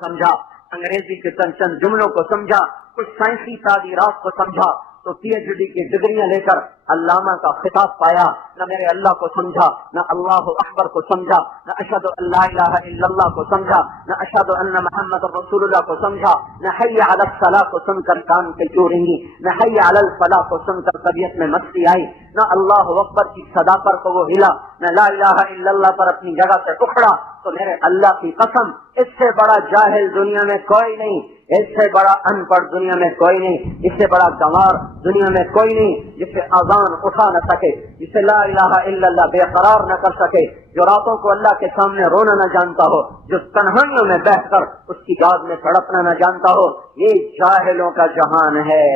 سمجھا، انگریزی کے چند جملوں کو سمجھا، کچھ سائنسی تعبیرات کو سمجھا تو پی ایچ ڈی کی ڈگریاں لے کر علامہ کا خطاب پایا، نہ میرے اللہ کو سمجھا، نہ اللہ اکبر کو سمجھا، نہ اشہد ان لا الہ الا اللہ کو سمجھا، نہ اشہد ان محمد رسول اللہ کو سمجھا، نہ حی علی الصلاۃ کو سن کر کان کے چورنگی، نہ حی علی الفلاح کو سن کر طبیعت میں مستی آئی، نہ اللہ اکبر کی صدا پر کو وہ ہلا، نہ لا الہ الا اللہ پر اپنی جگہ سے اکھڑا۔ تو میرے اللہ کی قسم، اس سے بڑا جاہل دنیا میں کوئی نہیں، اس سے بڑا ان پڑھ دنیا میں کوئی نہیں، اس سے بڑا گنوار دنیا میں کوئی نہیں، جسے اذان اٹھا نہ سکے، جسے لا الہ الا اللہ بے قرار نہ کر سکے، جو راتوں کو اللہ کے سامنے رونا نہ جانتا ہو، جو تنہائیوں میں بیٹھ کر اس کی یاد میں تڑپنا نہ جانتا ہو، یہ جاہلوں کا جہان ہے۔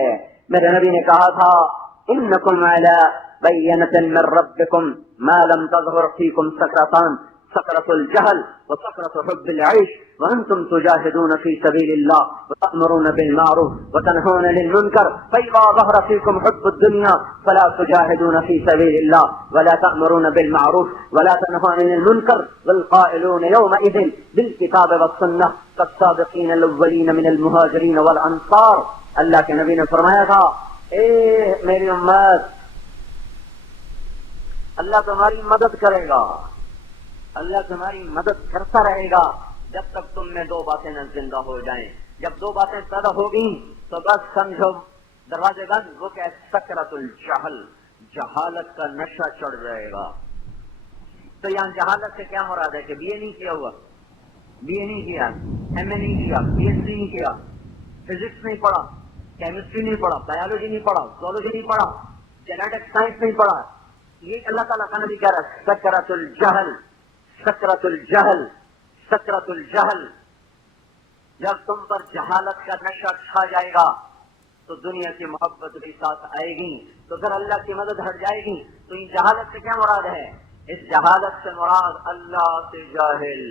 میرے نبی نے کہا تھا انکم علی بینۃ من ربکم ما لم تظہر فیکم سکرتان، سکرۃ الجہل وسکرۃ حب العیش وانتم تجاہدون فی سبیل اللہ وتأمرون بالمعروف وتنہون للمنکر فإذا ظہر فیکم حب الدنیا فلا تجاہدون فی سبیل اللہ ولا تأمرون بالمعروف ولا تنہون للمنکر والقائلون یومئذ بالکتاب والسنہ کالسابقین الاولین من المہاجرین والانصار۔ اللہ کے نبی نے فرمایا تھا، اے میری امت، اللہ تمہاری مدد کرے گا، اللہ تمہاری مدد کرتا رہے گا جب تک تم میں دو باتیں نہ زندہ ہو جائیں۔ جب دو باتیں پیدا ہوگی تو بس سمجھو دروازے بند، وہ کہ سکرۃ الجہل، جہالت کا نشہ چڑھ جائے گا۔ تو یہاں جہالت سے کیا مراد ہے کہ بی اے نہیں کیا ہوا، بی اے نہیں کیا، ایم اے نہیں کیا، پی ایچ ڈی نہیں کیا، فزکس نہیں پڑھا، کیمسٹری نہیں پڑھا، بایولوجی نہیں پڑھا، زولوجی نہیں پڑھا، جینیٹک سائنس نہیں پڑھا، یہ اللہ تعالیٰ کا نبی کہہ رہا ہے سکرۃ الجہل، سکرۃ الجہل، سکرۃ الجہل۔ جب تم پر جہالت کا نشہ چھا جائے گا تو دنیا کی محبت بھی ساتھ آئے گی، تو اگر اللہ کی مدد ہٹ جائے گی تو ان جہالت سے کیا مراد ہے؟ اس جہالت سے مراد اللہ سے جاہل،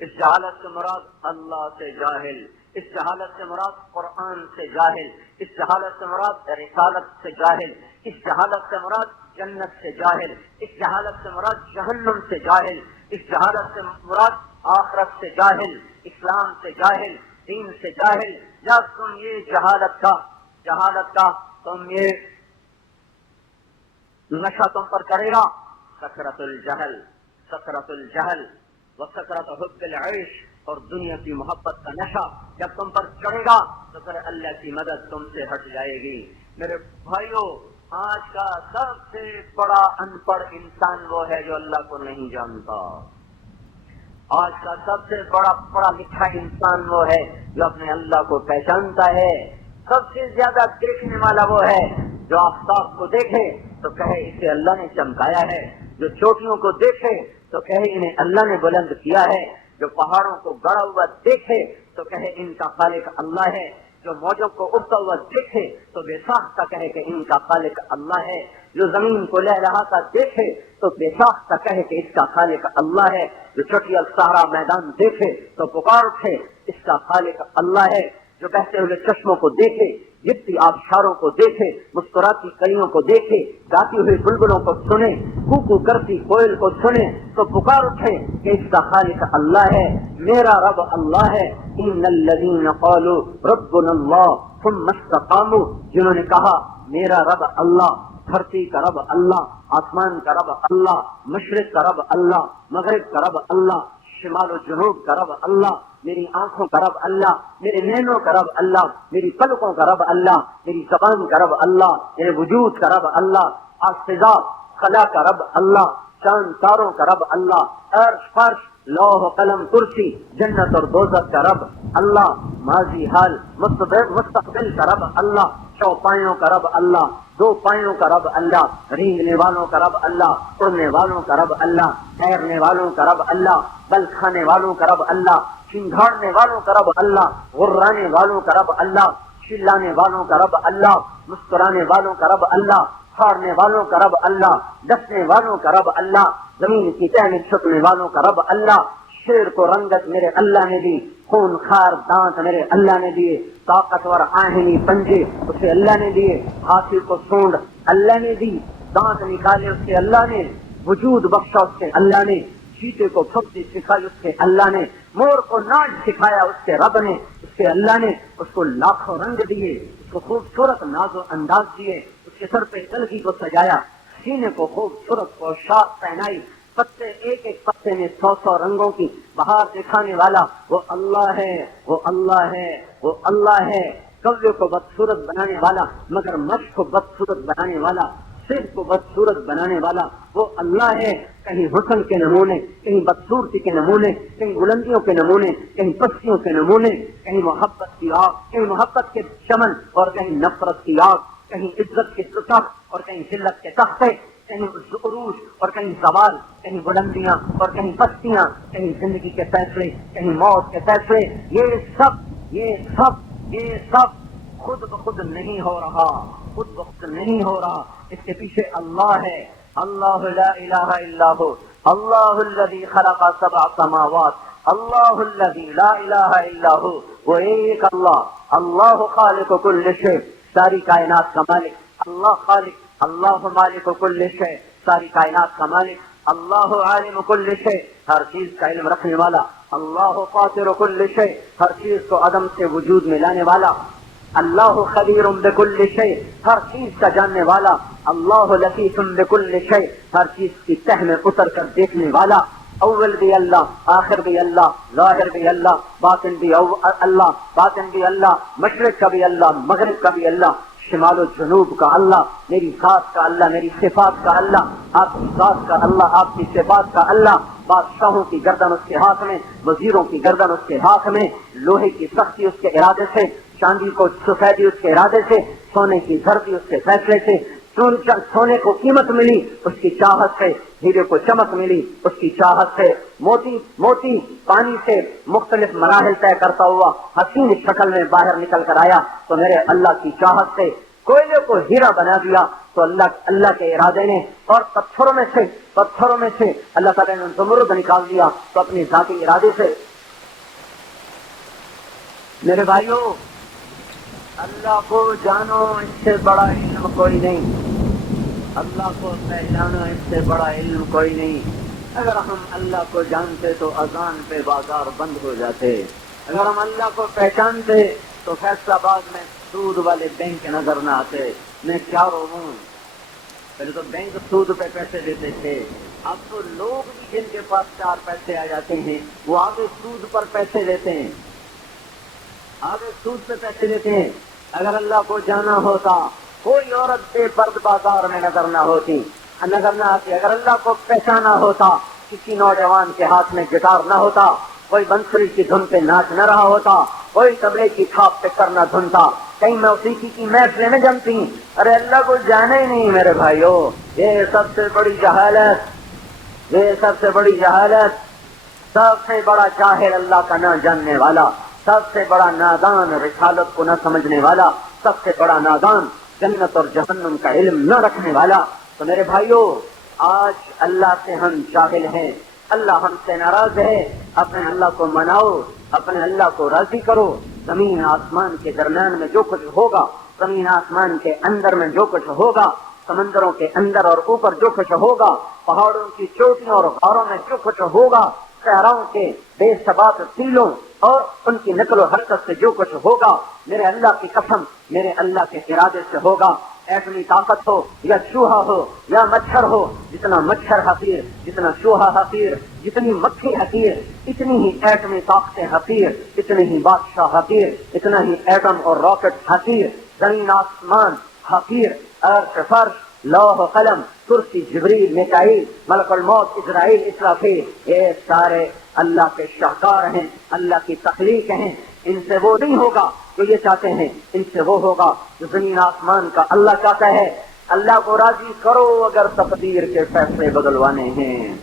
اس جہالت سے مراد اللہ سے جاہل، اس جہالت سے مراد قرآن سے جاہل، اس جہالت سے مراد رسالت سے جاہل، اس جہالت سے مراد جنت سے جاہل، اس جہالت سے مراد جہنم سے جاہل، اس جہالت سے مراد آخرت سے جاہل، اسلام سے جاہل، دین سے جاہل۔ جب تم یہ جہالت کا تم یہ نشہ تم پر کرے گا، سکرۃ الجہل، سکرۃ الجہل وسکرۃ حب العیش، اور دنیا کی محبت کا نشہ جب تم پر چڑھے گا تو پھر اللہ کی مدد تم سے ہٹ جائے گی۔ میرے بھائیوں، آج کا سب سے بڑا ان پڑھ انسان وہ ہے جو اللہ کو نہیں جانتا۔ آج کا سب سے بڑا پڑھا لکھا انسان وہ ہے جو اپنے اللہ کو پہچانتا ہے۔ سب سے زیادہ دیکھنے والا وہ ہے جو آفتاب کو دیکھے تو کہے اسے اللہ نے چمکایا ہے، جو چوٹیوں کو دیکھے تو کہے انہیں اللہ نے بلند کیا ہے، جو پہاڑوں کو گڑا ہوا دیکھے تو کہے ان کا خالق اللہ ہے، جو موجوں کو اڑتا ہوا دیکھے تو بے ساختہ کہے کہ ان کا خالق اللہ ہے، جو زمین کو لہلہاتا دیکھے تو بے ساختہ کہے کہ اس کا خالق اللہ ہے، جو چٹیا صحرا میدان دیکھے تو پکار اٹھے اس کا خالق اللہ ہے، جو بہتے ہوئے چشموں کو دیکھے، گرتی آبشاروں کو دیکھے، مسکراتی کلیوں کو دیکھے، گاتی ہوئی بلبلوں کو سنے، کوکو کرتی کوئل کو سنے تو پکار اٹھے کہ اس کا خالق اللہ ہے، میرا رب اللہ ہے۔ ان الذین قالوا ربنا اللہ ثم استقاموا، جنہوں نے کہا میرا رب اللہ، دھرتی کا رب اللہ، آسمان کا رب اللہ، مشرق کا رب اللہ، مغرب کا رب اللہ، شمال و جنوب کا رب اللہ، میری آنکھوں کا رب اللہ، میرے نینوں کا رب اللہ، میری پلکوں کا رب اللہ، میری زبان کا رب اللہ، میرے وجود کا رب اللہ، فضا خلا کا رب اللہ، چاند تاروں کا رب اللہ، عرش فرش لوح قلم کرسی جنت اور دوزخ کا رب اللہ، ماضی حال مستقبل کا رب اللہ، چوپایوں کا رب اللہ، دو پایوں کا رب اللہ، رینگنے والوں کا رب اللہ، اڑنے والوں کا رب اللہ، تیرنے والوں کا رب اللہ، بل کھانے والوں کا رب اللہ، چنگھاڑنے والوں کا رب اللہ، غرانے والوں کا رب اللہ، چلانے والوں کا رب اللہ، مسکرانے والوں کا رب اللہ، پھاڑنے والوں کا رب اللہ، ڈسنے والوں کا رب اللہ، زمین کی تہ میں چھپنے والوں کا رب اللہ۔ شیر کو رنگت میرے اللہ نے دی، خون خار دانت میرے اللہ نے دیے، طاقتور آہنی پنجے اسے اللہ نے دیے، ہاتھی کو سونڈ اللہ نے دی، دانت نکالے اس کے اللہ نے، وجود بخشا اس کے اللہ نے، چیتے کو پھپتی سکھائی اس کے اللہ نے، مور کو ناچ سکھایا اس کے رب نے، اس کے اللہ نے، اس کو لاکھوں رنگ دیے، اس کو خوبصورت ناز و انداز دیے، اس کے سر پہ کلگی کو سجایا، سینے کو خوبصورت پوشاک پہنائی، پتے ایک ایک پتے میں 100 رنگوں کی بہار دکھانے والا وہ اللہ ہے، وہ اللہ ہے، وہ اللہ ہے۔ کوے کو بدصورت بنانے والا، مگر مچھ کو بدصورت بنانے والا، سر کو بدصورت بنانے والا وہ اللہ ہے۔ کہیں حسن کے نمونے، کہیں بدصورتی کے نمونے، کہیں بلندیوں کے نمونے، کہیں پستیوں کے نمونے، کہیں محبت کی آگ، کہیں محبت کے چمن اور کہیں نفرت کی آگ، کہیں عزت کے ستخ اور کہیں ذلت کے تختے، کہیں عروج اور کہیں زوال، کہیں بلندیاں اور کہیں پستیاں، کہیں زندگی کے فیصلے، کہیں موت کے فیصلے۔ یہ سب خود بخود نہیں ہو رہا، خود بخود نہیں ہو رہا، اس کے پیچھے اللہ ہے۔ اللہ لا الہ الا ہو، اللہ الذی خلق 7 سماوات، اللہ الذی لا الہ الا ہو، وہ ایک اللہ، اللہ خالق کل شیء، ساری کائنات کا مالک، اللہ خالق، اللہ مالک کل شیء، ساری کائنات کا مالک، اللہ عالم کل شیء، ہر چیز کا علم رکھنے والا، اللہ فاطر کل شیء، ہر چیز کو عدم سے وجود میں لانے والا، اللہ خبیر بکل شیء، ہر چیز کا جاننے والا، اللہ لطیف بکل شیء، ہر چیز کی تہ میں اتر کر دیکھنے والا، اول بھی اللہ، آخر بھی اللہ، ظاہر بھی اللہ، باطن بھی اللہ، باطن بھی اللہ، مشرق کا بھی اللہ، مغرب کا بھی اللہ، شمال و جنوب کا اللہ، میری ذات کا اللہ، میری صفات کا اللہ، آپ کی ذات کا اللہ، آپ کی صفات کا اللہ، بادشاہوں کی گردن اس کے ہاتھ میں، وزیروں کی گردن اس کے ہاتھ میں، لوہے کی سختی اس کے ارادے سے، چاندی کو سفیدی اس کے ارادے سے، سونے کی زردی اس کے فیصلے سے، سونے کو قیمت ملی اس کی چاہت سے، ہیرے کو چمک ملی اس کی چاہت سے، موتی پانی سے مختلف مراحل طے کرتا ہوا حسین شکل میں باہر نکل کر آیا تو میرے اللہ کی چاہت سے، کوئلے کو ہیرا بنا دیا تو اللہ کے ارادے نے، اور پتھروں میں سے اللہ تعالیٰ نے زمرد نکال دیا تو اپنی ذاتی ارادے سے۔ میرے بھائیوں، اللہ کو جانو، اس سے بڑا علم کوئی نہیں، اللہ کو پہچانو، اس سے بڑا علم کوئی نہیں۔ اگر ہم اللہ کو جانتے تو اذان پہ بازار بند ہو جاتے، اگر ہم اللہ کو پہچانتے تو فیصلہ آباد میں سود والے بینک نظر نہ آتے۔ میں کیا روؤں، پہلے تو بینک سود پہ پیسے دیتے تھے، اب تو لوگ بھی جن کے پاس 4 پیسے آ جاتے ہیں وہ آگے سود پر پیسے لیتے ہیں، آگے سود پہ پیسے لیتے ہیں۔ اگر اللہ کو جانا ہوتا کوئی عورت بے پرد بازار میں نظر نہ آتی، اگر اللہ کو پہچانا ہوتا کسی نوجوان کے ہاتھ میں گٹار نہ ہوتا، کوئی بنسری کی دھن پہ ناچ نہ رہا ہوتا، کوئی طبلے کی تھاپ پہ کرنا دھنتا، کہیں موسیقی کی محفلیں میں جمتی۔ ارے اللہ کو جانے ہی نہیں میرے بھائیوں، یہ سب سے بڑی جہالت، یہ سب سے بڑی جہالت، سب سے بڑا جاہل اللہ کا نہ جاننے والا، سب سے بڑا نادان رسالت کو نہ سمجھنے والا، سب سے بڑا نادان جنت اور جہنم کا علم نہ رکھنے والا۔ تو میرے بھائیوں، آج اللہ سے ہم جاہل ہیں، اللہ ہم سے ناراض ہے، اپنے اللہ کو مناؤ، اپنے اللہ کو راضی کرو۔ زمین آسمان کے درمیان میں جو کچھ ہوگا، زمین آسمان کے اندر میں جو کچھ ہوگا، سمندروں کے اندر اور اوپر جو کچھ ہوگا، پہاڑوں کی چوٹیوں اور غاروں میں جو کچھ ہوگا، صحراؤں کے بے ثبات ٹیلوں اور ان کی نقل و حرکت سے جو کچھ ہوگا، میرے اللہ کی قسم میرے اللہ کے ارادے سے ہوگا۔ ایٹمی طاقت ہو یا چوہا ہو یا مچھر ہو، جتنا مچھر حقیر، جتنا چوہا حقیر، جتنی مکھی حقیر، اتنی ہی ایٹمی طاقتیں حقیر، اتنے ہی بادشاہ حقیر، اتنا ہی ایٹم اور راکٹ حقیر، زمین آسمان حقیر، عرش فرش، لوح قلم، کرسی، جبریل، میکائیل، ملک الموت، اسرائیل، اسرافیل، یہ سارے اللہ کے شاہکار ہیں، اللہ کی تخلیق ہیں۔ ان سے وہ نہیں ہوگا جو یہ چاہتے ہیں، ان سے وہ ہوگا جو زمین آسمان کا اللہ چاہتا ہے۔ اللہ کو راضی کرو اگر تقدیر کے فیصلے بدلوانے ہیں۔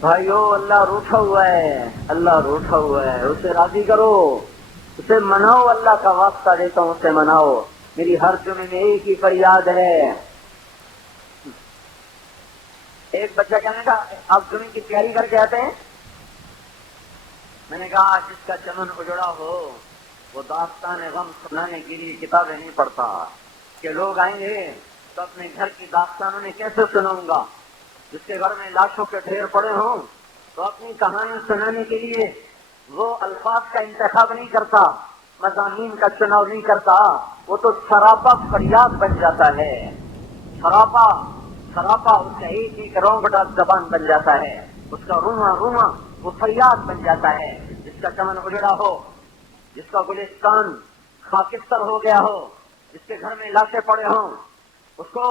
بھائیو، اللہ روٹھا ہوا ہے، اللہ روٹھا ہوا ہے، اسے راضی کرو، اسے مناؤ، اللہ کا واسطہ دیتا ہوں، اسے مناؤ۔ میری ہر جمعے میں ایک ہی فریاد ہے۔ ایک بچہ کہنے کا آپ جمعے کی تیاری کر کے آتے ہیں؟ میں نے کہا جس کا چمن اجڑا ہو وہ داستان غم سنانے کے لیے کتابیں نہیں پڑھتا، کہ لوگ آئیں گے تو اپنے گھر کی داستانوں میں کیسے سناؤں گا، جس کے گھر میں لاشوں کے ڈھیر پڑے ہوں تو اپنی کہانی سنانے کے لیے وہ الفاظ کا انتخاب نہیں کرتا، مضامین کا چناؤ نہیں کرتا، وہ تو سراپا فریاد بن جاتا ہے۔ سراپا اس کا ایک رونگٹا زبان بن جاتا ہے، اس کا رواں وہ فریاد بن جاتا ہے۔ جس کا چمن اجڑا ہو، جس کا گلستان خاکستر ہو گیا ہو، جس کے گھر میں لاشیں پڑے ہوں، اس کو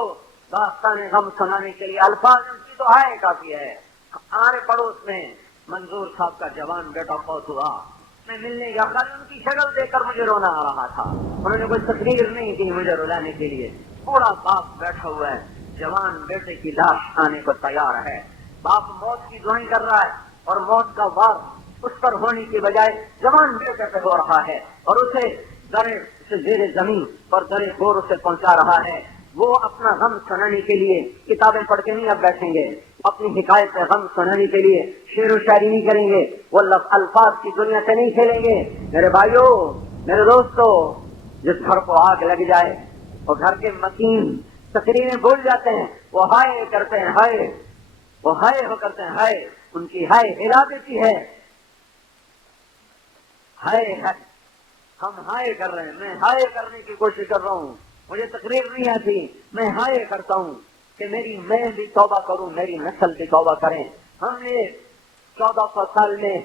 داستان غم سنانے کے لیے الفاظ ان کی تو آئے کافی ہے۔ ہمارے پڑوس میں منظور صاحب کا جوان بیٹا فوت ہوا، میں ملنے گیا، خالی ان کی شکل دیکھ کر مجھے رونا آ رہا تھا۔ انہوں نے کوئی تقریر نہیں کی مجھے رلانے کے لیے، پورا باپ بیٹھا ہوا ہے، جوان بیٹے کی لاش آنے کو تیار ہے، باپ موت کی دعائیں کر رہا ہے اور موت کا وار اس پر ہونے کی بجائے جوان بیٹے پہ ہو رہا ہے اور اسے زیر زمین اور درے گور اسے پہنچا رہا ہے۔ وہ اپنا غم سنانے کے لیے کتابیں پڑھ کے نہیں اب بیٹھیں گے، اپنی حکایت سے غم سنانے کے لیے شعر و شاعری نہیں کریں گے، وہ الفاظ کی دنیا سے نہیں کھیلیں گے۔ میرے بھائیوں، میرے دوستو، جس گھر کو آگ لگ جائے اور گھر کے مکین تقریریں بول جاتے ہیں، وہ ہائے کرتے ہیں، ہائے، وہ ہائے ہو کرتے ہیں، ہائے، ان کی ہائے ہلا دیتی ہے۔ ہائے ہم ہائے کر رہے ہیں، میں ہائے کرنے کی کوشش کر رہا ہوں، مجھے تقریر نہیں آتی، میں ہائے کرتا ہوں کہ میں بھی توبہ کروں، میری نسل بھی توبہ کریں۔ ہم نے 1400 سال میں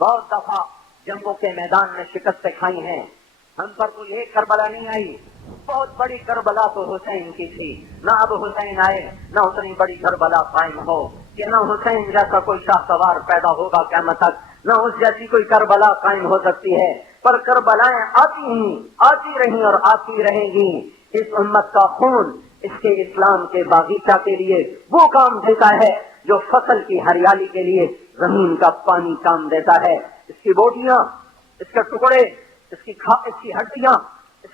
بہت دفعہ جنگوں کے میدان میں شکستیں کھائی ہیں، ہم پر کوئی ایک کربلا نہیں آئی، بہت بڑی کربلا تو حسین کی تھی، نہ اب حسین آئے نہ اتنی بڑی کربلا قائم ہو کہ نہ حسین جیسا کوئی شاہ سوار پیدا ہوگا قیامت تک، نہ اس جیسی کوئی کربلا قائم ہو سکتی ہے، پر کربلائیں آتی رہیں اور آتی رہیں گی۔ اس امت کا خون اس کے اسلام کے باغیچہ کے لیے وہ کام دیتا ہے جو فصل کی ہریالی کے لیے زمین کا پانی کام دیتا ہے۔ اس کی بوٹیاں، اس کے ٹکڑے، اس کی ہڈیاں، اس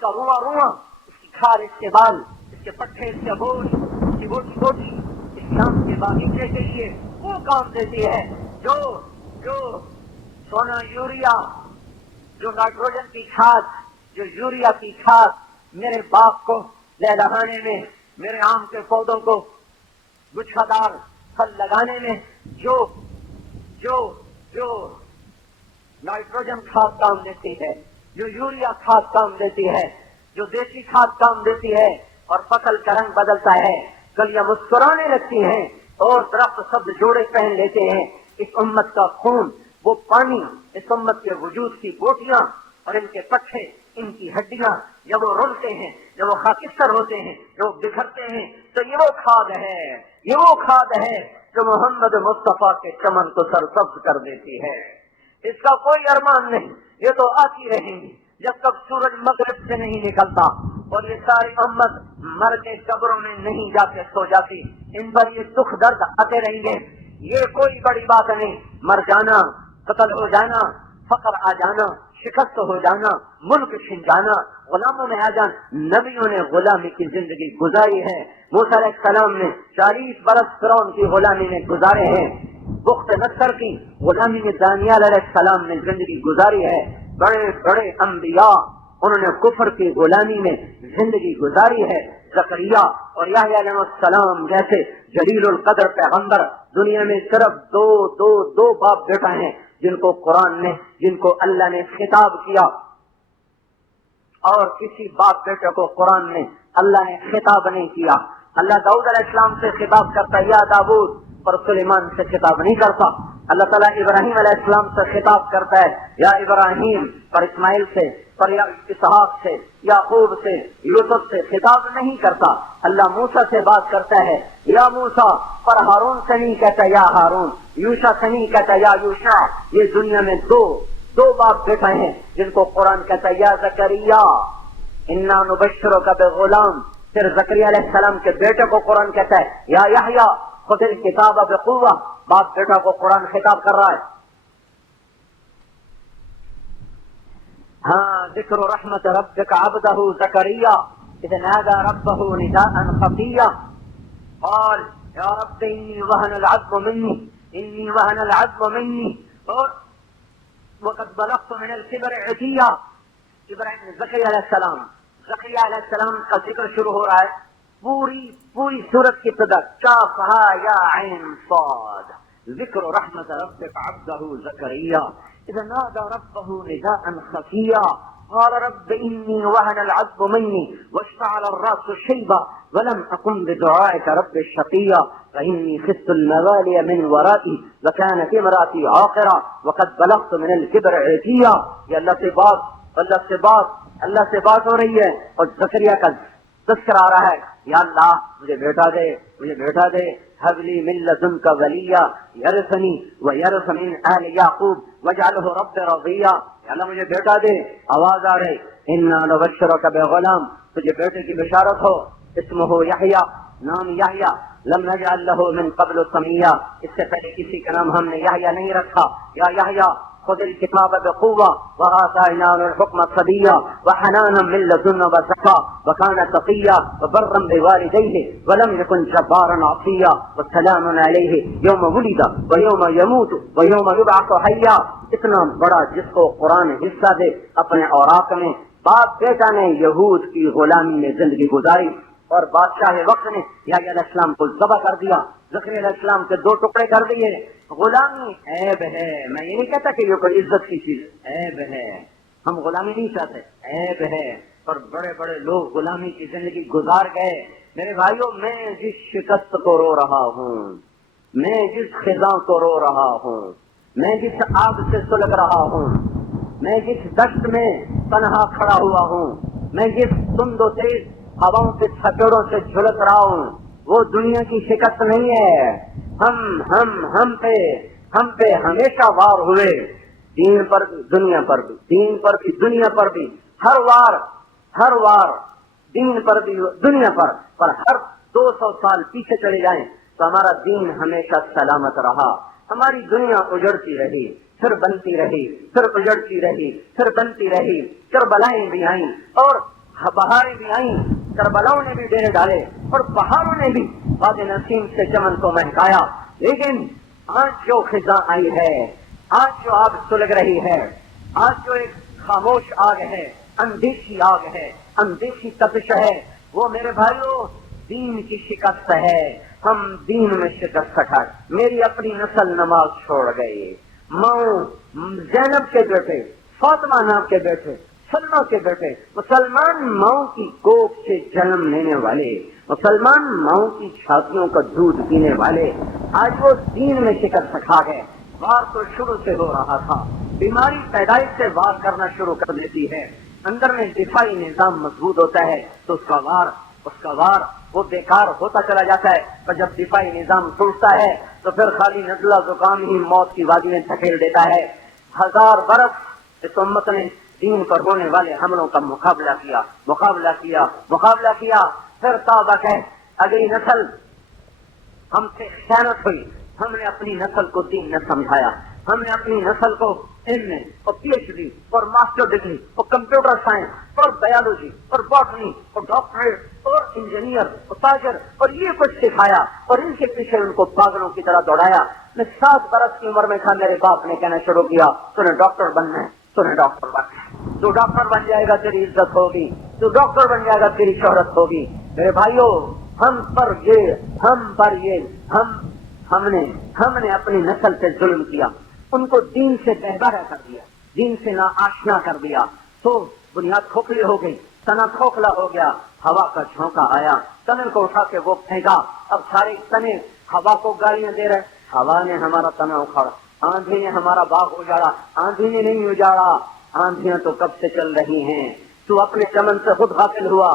کا رواں، اس کی کھال، اس کے بال، اس کے پٹھے، اس کے گوشت، اس کی بوٹی اسلام کے باغیچے کے لیے وہ کام دیتی ہے جو سونا یوریا، جو نائٹروجن کی کھاد، جو یوریا کی کھاد میرے باپ کو لہلہانے میں، میرے آم کے پودوں کو گچھا دار پھل لگانے میں جو نائٹروجن کھاد کام دیتی ہے، جو یوریا کھاد کام دیتی ہے، جو دیسی کھاد کام دیتی ہے اور فصل کا رنگ بدلتا ہے، کلیاں مسکرانے لگتی ہیں اور درخت سب جوڑے پہن لیتے ہیں۔ اس امت کا خون، وہ پانی، اس امت کے وجود کی بوٹیاں اور ان کے پٹھے، ان کی ہڈیاں جب وہ رلتے ہیں، جب وہ خاکستر ہوتے ہیں، جب وہ بکھرتے ہیں، تو یہ وہ کھاد ہے جو محمد مصطفیٰ کے چمن کو سرسبز کر دیتی ہے۔ اس کا کوئی ارمان نہیں، یہ تو آتی رہیں گی جب تک سورج مغرب سے نہیں نکلتا اور یہ ساری امت مر کے قبروں میں نہیں جا کے سو جاتی، ان پر یہ دکھ درد آتے رہیں گے۔ یہ کوئی بڑی بات نہیں، مر جانا، قتل ہو جانا، فقر آ جانا، شکست ہو جانا، ملک چھن جانا، غلاموں میں آ جانا۔ نبیوں نے غلامی کی زندگی گزاری ہے، موسیٰ علیہ السلام نے 40 برس فرعون کی غلامی میں گزارے ہیں، بخت نصر کی غلامی میں دانیال علیہ السلام نے زندگی گزاری ہے، بڑے بڑے انبیاء انہوں نے کفر کی غلامی میں زندگی گزاری ہے۔ زکریا اور یحییٰ علیہ السلام جیسے جلیل القدر پیغمبر دنیا میں صرف دو باپ بیٹا ہیں جن کو اللہ نے خطاب کیا، اور کسی باپ بیٹے کو قرآن میں اللہ نے خطاب نہیں کیا۔ اللہ داؤد علیہ السلام سے خطاب کرتا ہے یا داؤد، پر سلیمان سے خطاب نہیں کرتا۔ اللہ تعالیٰ ابراہیم علیہ السلام سے خطاب کرتا ہے یا ابراہیم، پر اسماعیل سے، پر اسحاق سے، یعقوب سے، یوسف سے خطاب نہیں کرتا۔ اللہ موسیٰ سے بات کرتا ہے یا موسیٰ، پر ہارون سے نہیں کہتا یا ہارون، یوشع سے نہیں کہتا یا یوشع۔ یہ دنیا میں دو باپ بیٹا ہیں جن کو قرآن کہتا ہے یا زکریا انا نبشرک بغلام، پھر زکریا علیہ السلام کے بیٹے کو قرآن کہتا ہے یا یحییٰ خذ الکتاب بقوہ، باپ بیٹا کو قرآن خطاب کر رہا ہے۔ ہاں، ذکر رحمت ربک عبدہ زکریا اذ نادى ربه نداء خفيا قال يا رب إني وهن العظم مني وقد بلغت من الكبر عتيا۔ زکریا علیہ السلام کا ذکر شروع ہو رہا ہے پوری سورت کی ابتدا کاف ہا یا عین صاد ذکر رحمت ربک عبدہ زکریا اذ نادى ربه نداء خفيا قال رب إني وهن العظم مني واشتعل الرأس شيبا ولم أكن بدعائك رب الشقيا فإني خفت الموالي من ورائي وكانت امرأتي عاقرا وقد بلغت من الكبر عتيا یہ اللہ سے بات ہو رہی ہے اور زکریا کا تذکرہ آ رہا ہے. یا اللہ مجھے بیٹا دے حبلی من لدنک ولیا یرثنی ویرث من آل یعقوب واجعلہ رب رضیا. یا اللہ مجھے بیٹا دے. آواز آ رہی انا نبشرک بغلام تجھے بیٹے کی بشارت ہو اسمہ یحییٰ نام یحییٰ لم نجعل لہ من قبل سمیا اس سے پہلے کسی کا نام ہم نے یحییٰ نہیں رکھا. یا یحییٰ خذ الكتاب بقوة وآتيناه الحكم صبيا وحنانا من لدنا وزكاة وكان تقيا وبرا بوالديه ولم يكن جبارا عصيا والسلام عليه يوم ولد ويوم يموت ويوم يبعث حيا. اتنا بڑا جس کو قرآن حصہ دے اپنے اوراق میں باپ بیٹا نے یہود کی غلامی میں زندگی گزاری اور بادشاہ وقت نے یحییٰ علیہ السلام کو ذبح کر دیا. زکریا علیہ السلام کے 2 ٹکڑے کر دیے. غلامی عیب ہے. میں یہ نہیں کہتا کہ یہ کوئی عزت کی چیز عیب ہے. ہم غلامی نہیں چاہتے عیب ہے. اور بڑے بڑے لوگ غلامی کی زندگی گزار گئے. میرے بھائیوں میں جس شکست کو رو رہا ہوں میں جس خزاں کو رو رہا ہوں میں جس آگ سے سلگ رہا ہوں میں جس دشت میں تنہا کھڑا ہوا ہوں میں جس تند و تیز ہواؤں کے تھپیڑوں سے جھلک رہا ہوں وہ دنیا کی شکست نہیں ہے. ہم پہ ہمیشہ وار ہوئے دین پر بھی دنیا پر بھی دین پر بھی دنیا پر بھی ہر وار دین پر بھی دنیا پر ہر 200 سال پیچھے چلے جائیں تو ہمارا دین ہمیشہ سلامت رہا. ہماری دنیا اجڑتی رہی پھر بنتی رہی پھر اجڑتی رہی پھر بنتی رہی. کربلائیں بھی آئیں اور بہاریں بھی آئیں. کربلاؤں نے بھی ڈیرے ڈالے اور پہاڑوں نے بھی باد نسیم سے چمن کو مہکایا. لیکن آج جو خزاں آئی ہے آج جو آگ سلگ رہی ہے آج جو ایک خاموش آگ ہے اندیشی آگ ہے اندیشی تپش ہے وہ میرے بھائیوں دین کی شکست ہے. ہم دین میں شکست کھائے. میری اپنی نسل نماز چھوڑ گئی. ماں زینب کے بیٹے فاطمہ نام کے بیٹے سلمہ کے بیٹے مسلمان ماؤں کی کوکھ سے جنم لینے والے مسلمان ماؤں کی چھاتیوں کا دودھ پینے والے آج وہ دین میں شکست کھا گئے. وار تو شروع سے ہو رہا تھا. بیماری پیدائش سے وار کرنا شروع کر دیتی ہے. اندر میں دفاعی نظام مضبوط ہوتا ہے تو اس کا وار وہ بیکار ہوتا چلا جاتا ہے. پر جب دفاعی نظام ٹوٹتا ہے تو پھر خالی نزلہ زکام ہی موت کی وادی میں دھکیل دیتا ہے. 1000 برس اس امت نے دین پر ہونے والے حملوں کا مقابلہ کیا. پھر توبہ کہہ اگلی نسل ہم سے خیانت ہوئی. ہم نے اپنی نسل کو دین نہ سمجھایا. ہم نے اپنی نسل کو علم اور PhD اور ماسٹر ڈگری اور کمپیوٹر سائنس اور بایولوجی اور باٹنی اور ڈاکٹریٹ اور انجینئر اور تاجر اور یہ کچھ سکھایا اور ان کے پیچھے ان کو پاگلوں کی طرح دوڑایا. میں 7 برس کی عمر میں تھا میرے باپ نے کہنا شروع کیا تو نے ڈاکٹر بننا ہے تو ڈاکٹر بن جائے گا تیری عزت ہوگی تو ڈاکٹر بن جائے گا تیری شہرت ہوگی. میرے بھائیوں ہم نے اپنی نسل سے ظلم کیا. ان کو دین سے بہبارہ کر دیا دین سے ناآشنا کر دیا تو بنیاد کھوکھلی ہو گئی. تنا کھوکھلا ہو گیا. ہوا کا جھونکا آیا تنے کو اٹھا کے وہ پھینکا. اب سارے تنے ہوا کو گالیاں دے رہے. ہوا نے ہمارا تنا اکھاڑا. آندھی نے ہمارا باغ اجاڑا. آندھی نے نہیں اجاڑا. آندھیاں تو کب سے چل رہی ہیں. تو اپنے چمن سے خود غافل ہوا.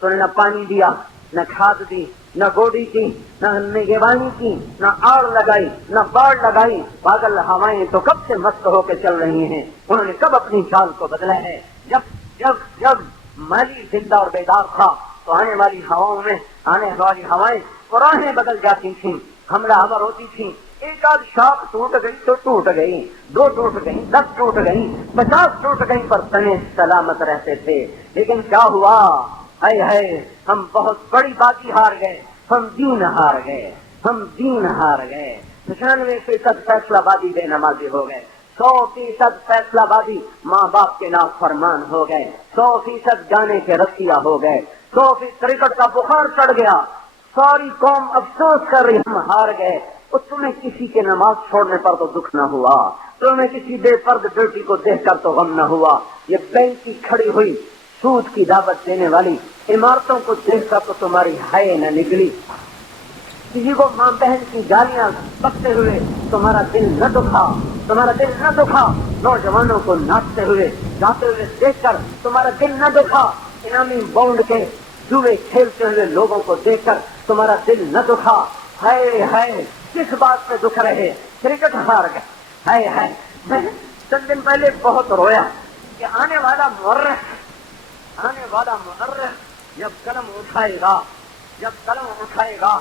تو نے نہ پانی دیا نہ کھاد دی نہ گوڑی کی نہ نگہبانی کی نہ آڑ لگائی نہ باڑ لگائی. پاگل ہوائیں تو کب سے مست ہو کے چل رہی ہیں. انہوں نے کب اپنی چال کو بدلا ہے. جب مالی زندہ اور بیدار تھا تو آنے والی ہوائیں قرآنیں بدل جاتی تھیں. حملہ آور ہوتی تھیں. ایک آدھ شاخ ٹوٹ گئی تو ٹوٹ گئی. 2 ٹوٹ گئی 10 ٹوٹ گئی 50 ٹوٹ گئی پر تنے سلامت رہتے تھے. لیکن کیا ہوا ہے ہم بہت بڑی بازی ہار گئے. ہم دین ہار گئے. 95% فیصلہ بازی بے نمازی ہو گئے. 100% فیصلہ بازی ماں باپ کے نافرمان ہو گئے. 100% جانے کے رسیا ہو گئے. کرکٹ کا بخار چڑھ گیا، ساری قوم افسوس کر رہی ہم ہار گئے، اور تمہیں کسی کے نماز چھوڑنے پر تو دکھ نہ ہوا، تمہیں کسی بے پرد بیٹی کو دیکھ کر تو غم نہ ہوا، یہ بینک کی کھڑی ہوئی سود کی دعوت دینے والی عمارتوں کو دیکھ کر تو تمہاری ہائے نہ نکلی، کسی کو ماں بہن کی گالیاں بکتے ہوئے تمہارا دل نہ دکھا، تمہارا دل نہ دکھا، نوجوانوں کو ناچتے ہوئے گاتے ہوئے دیکھ کر تمہارا دل نہ دکھا، انعامی بانڈ کے جوئے کھیلتے ہوئے لوگوں کو دیکھ کر تمہارا دل نہ دکھا، ہائے ہائے کس بات پہ دکھ رہے، کرکٹ ہار گئے، ہائے ہائے میں چند دن پہلے بہت رویا کہ آنے والا مورخ جب قلم اٹھائے گا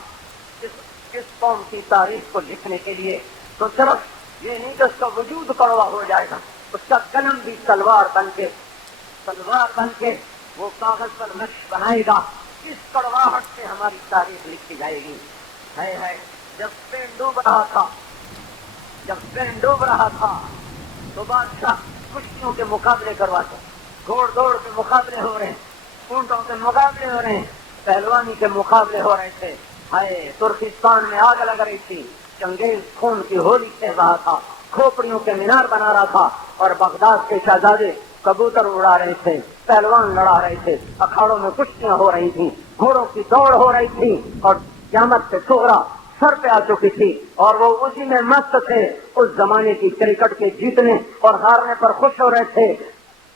اس قوم کی تاریخ کو لکھنے کے لیے، تو صرف یہ نہیں کہ اس کا وجود کڑوا ہو جائے گا، اس کا قلم بھی تلوار بن کے وہ کاغذ پر نقش بنائے گا، اس کڑواہٹ سے ہماری تاریخ لکھی جائے گی۔ ہے جب پین ڈوب رہا تھا تو بادشاہ کشتیوں کے مقابلے کرواتا، گھوڑ دوڑ کے مقابلے ہو رہے ہیں، اونٹوں کے مقابلے ہو رہے ہیں، پہلوانی کے مقابلے ہو رہے تھے، ہائے ترکستان میں آگ لگ رہی تھی، چنگیز خون کی ہولی کھیل رہا تھا، کھوپڑیوں کے مینار بنا رہا تھا، اور بغداد کے شہزادے کبوتر اڑا رہے تھے، پہلوان لڑا رہے تھے، اکھاڑوں میں کشتیاں ہو رہی تھیں، گھوڑوں کی دوڑ ہو رہی تھی، اور قیامت سے صغرا سر پہ آ چکی تھی، اور وہ اسی میں مست تھے، اس زمانے کی کرکٹ کے جیتنے اور ہارنے پر خوش ہو رہے تھے۔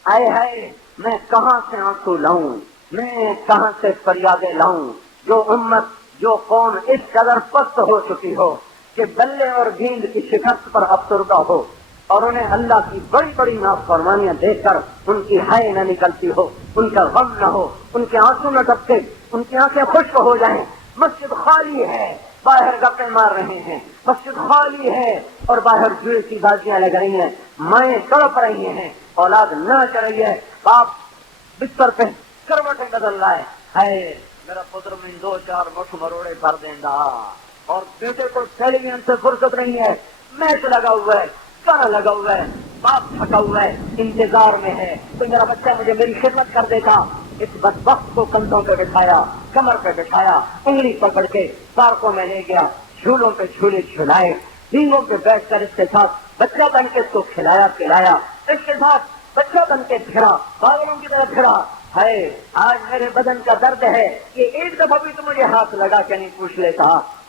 آئے ہائے میں کہاں سے آنسو لاؤں، میں کہاں سے فریادیں لاؤں، جو امت جو قوم اس قدر پست ہو چکی ہو کہ بلے اور گیند کی شکست پر افسردہ ہو، اور انہیں اللہ کی بڑی بڑی نافرمانیاں دیکھ کر ان کی ہائے نہ نکلتی ہو، ان کا غم نہ ہو، ان کے آنسو نہ ٹپکے، ان کی آنکھیں خشک ہو جائیں۔ مسجد خالی ہے، باہر گپے مار رہے ہیں، مسجد خالی ہے اور باہر جوئے کی بازیاں لگ رہی ہیں، مائیں تڑپ رہی ہیں، اولاد ناچ رہی ہے، باپ بستر پہ کروٹیں بدل رہا ہے میرا پتر میں 2-4 مٹھ مروڑے بھر دیں گا، اور بیٹے کو ٹیلی ویژن سے فرصت نہیں ہے، میچ لگا ہوا ہے، گانا لگا ہوا ہے، باپ تھکا ہوا ہے، انتظار میں ہے تو میرا بچہ مجھے میری خدمت کر دے گا۔ اس بدبخت کو کندھوں پہ بٹھایا، کمر پہ بٹھایا، انگلی پکڑ کے پارکوں میں لے گیا، جھولوں پہ جھولے جھلائے، ریلوں پہ بیٹھ کر اس کے ساتھ بچہ بن کے اس کو کھلایا پلایا، اس کے ساتھ بچہ بن کے پھرا، پاگلوں کی طرح پھرا۔ ہے آج میرے بدن کا درد ہے کہ ایک دفعہ بھی تو مجھے ہاتھ لگا کے نہیں پوچھ لیتا،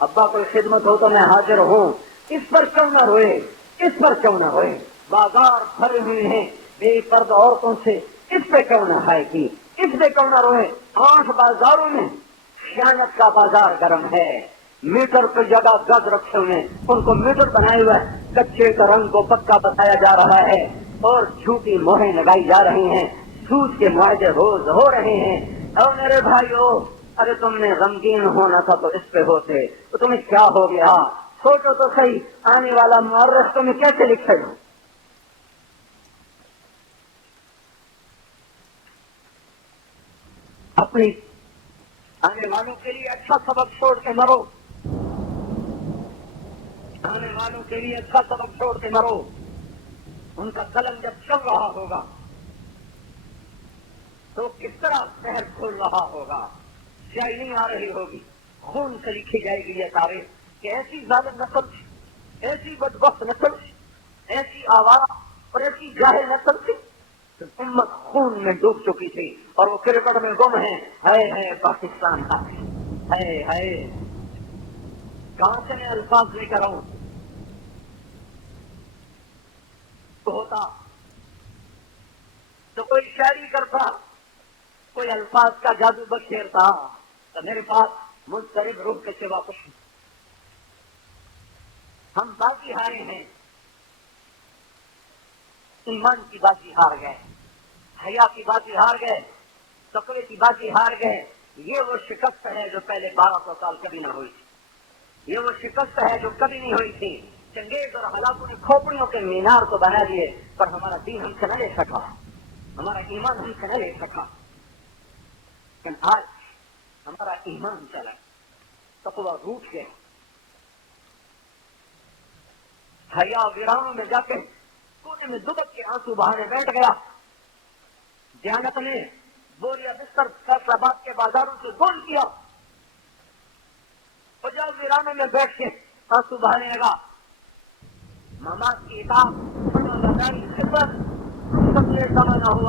ابا کوئی خدمت ہو تو میں حاضر ہوں، اس پر کیوں نہ روئے، اس پر کیوں نہ روئے، بازار بھرے ہوئے ہیں بے پردہ عورتوں سے، اس پہ کیوں نہ ہائے کی، اس پہ کیوں نہ روئے۔ 8 بازاروں میں خیانت کا بازار گرم ہے، میٹر پہ جگہ گز رکھے ہوئے، ان کو میٹر بنائے ہوئے، کچے کا رنگ کو پکا بتایا جا رہا ہے، اور جھوٹی مہریں لگائی جا رہی ہیں، سود کے معاہدے روز ہو رہے ہیں۔ اور میرے بھائیو، ارے تم نے غمگین ہونا تھا تو اس پہ ہوتے، تو تمہیں کیا ہو گیا؟ سوچو تو صحیح، آنے والا مورخ تمہیں کیسے لکھے گا؟ اپنی آنے والوں کے لیے اچھا سبق چھوڑ کے مرو، آنے والوں کے لیے اچھا سبق چھوڑ کے مرو۔ ان کا قلم جب چل رہا ہوگا تو کس طرح شہر کھول رہا ہوگا، شاعری آ رہی ہوگی، خون سے لکھی جائے گی یہ تاریخ کہ ایسی ظالم نسل تھی، ایسی بدبخت نسل تھی، ایسی آوارہ اور ایسی جاہل نسل تھی، امت خون میں ڈوب چکی تھی اور وہ کرکٹ میں گم ہے۔ ہے پاکستان کا ہے کہاں سے میں الفاظ لے کر آؤں؟ ہوتا تو کوئی شاعری کرتا، کوئی الفاظ کا جادو بکھیرتا، تو میرے پاس مضطرب روح کے سوا کچھ نہیں۔ ہم بازی ہارے ہیں، ایمان کی بازی ہار گئے، حیا کی بازی ہار گئے، تقوی کی بازی ہار گئے۔ یہ وہ شکست ہے جو پہلے 1200 سال کبھی نہ ہوئی تھی، یہ وہ شکست ہے جو کبھی نہیں ہوئی تھی۔ چنگیز اور ہلاکوں نے کھوپڑیوں کے مینار تو بنا دیے، پر ہمارا دین ہم سے نہ لے سکا، ہمارا ایمان ہم سے نہ لے سکا۔ لیکن آج ہمارا ایمان چلا، تقوی روٹ گئے، حیا ویرانوں میں جا کے کونے میں دبک کے آنسو بہانے بیٹھ گیا، دیانت نے بوریا بستر فیصلہ آباد کے بازاروں سے گول کیا، اور جب ویرانے میں بیٹھ کے آنسو بہانے لگا، ماما کی اطاعت، فرمانبرداری، خدمت، سب یہ زمانہ ہوا